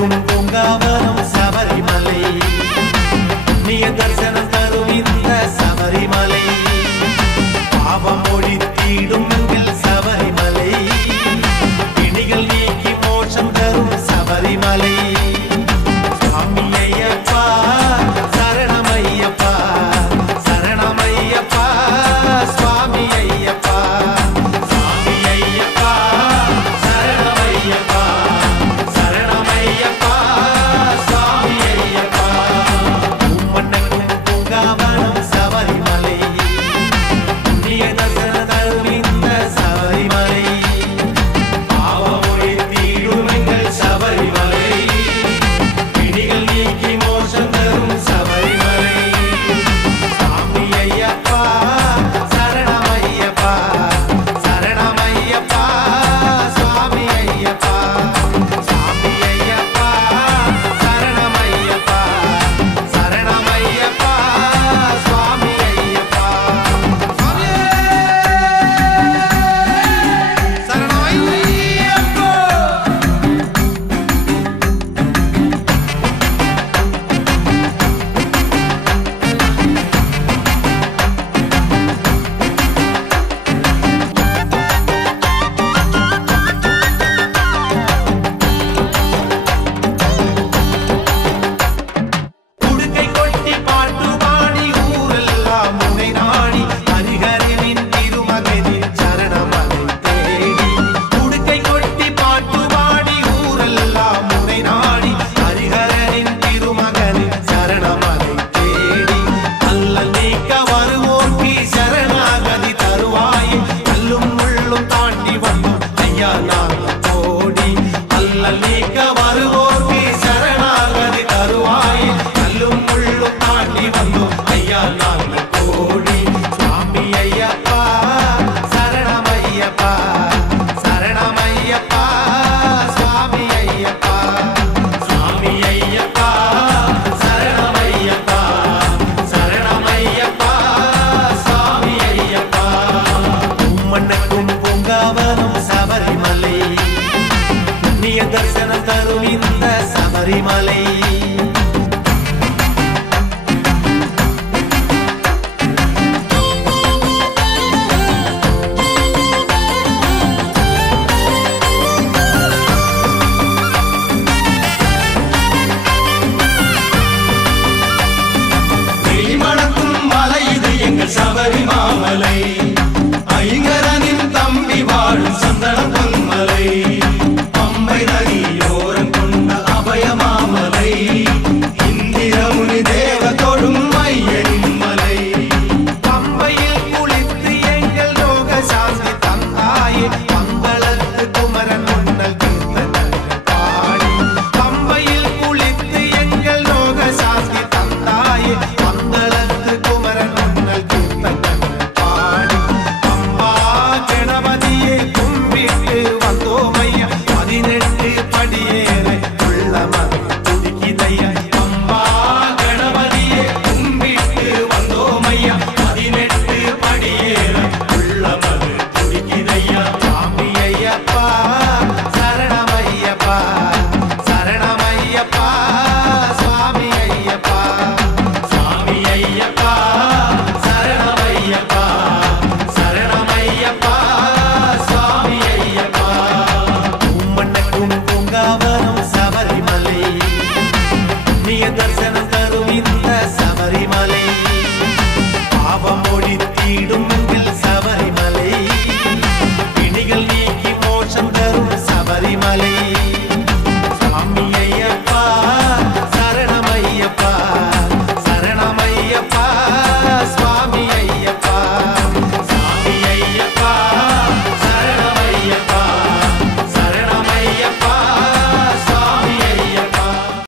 மணக்கும் பூங்காவனம் சபரிமலை புண்ணிய தரிசனம் தரும் இந்த சபரிமலை பாவம் ஒழித்திடும் எங்கள் சபரிமலை பிணிகள் நீக்கி மோட்சம் தரும் சபரிமலை சுவாமி ஐயப்பா சரணமையப்பா சரணமையப்பா சுவாமி ஐயப்பா சுவாமி ஐயப்பா சரணமையப்பா சரணமையப்பா சுவாமி ஐயப்பா மணக்கும் பூங்காவனம் சபரிமலை புண்ணிய தரிசனம் தரும் இந்த சபரிமலை பாவம் ஒழித்திடும் எங்கள் சபரிமலை பிணிகள் நீக்கி மோட்சம் தரும் சபரிமலை சுவாமி ஐயப்பா சரணமையப்பா சரணமையப்பா சுவாமி ஐயப்பா சுவாமி ஐயப்பா சரணமையப்பா சரணமையப்பா சுவாமி ஐயப்பா சரணமையப்பா உடுக்கை கொட்டி பாட்டு பாடி ஊரெல்லாம் முனை நாடி ஹரிஹரனின் திருமகனின் சரணமலை தேடி உடுக்கை கொட்டி பாட்டு பாடி ஊரெல்லாம் முனை நாடி ஹரிஹரனின் திருமகனின் சரணமலை தேடி அல்லல் நீக்க வருவோர்க்கு சரணாகதி தருவாய் கல்லும் முள்ளும் தாண்டி வந்தோம் ஐயா நாங்கள் கோடி அல்லல் நீக்க வருவோர்க்கு சரணாகதி தருவாய் கல்லும் முள்ளும் தாண்டி வந்தோம் ஐயா நாங்கள் கோடி சுவாமி ஐயப்பா சரணமையப்பா சரணமையப்பா சுவாமி ஐயப்பா சுவாமி ஐயப்பா சரணமையப்பா சரணமையப்பா சுவாமி ஐயப்பா மணக்கும் பூங்காவனம் சபரிமலை புண்ணிய தரிசனம் தரும் இந்த சபரிமலை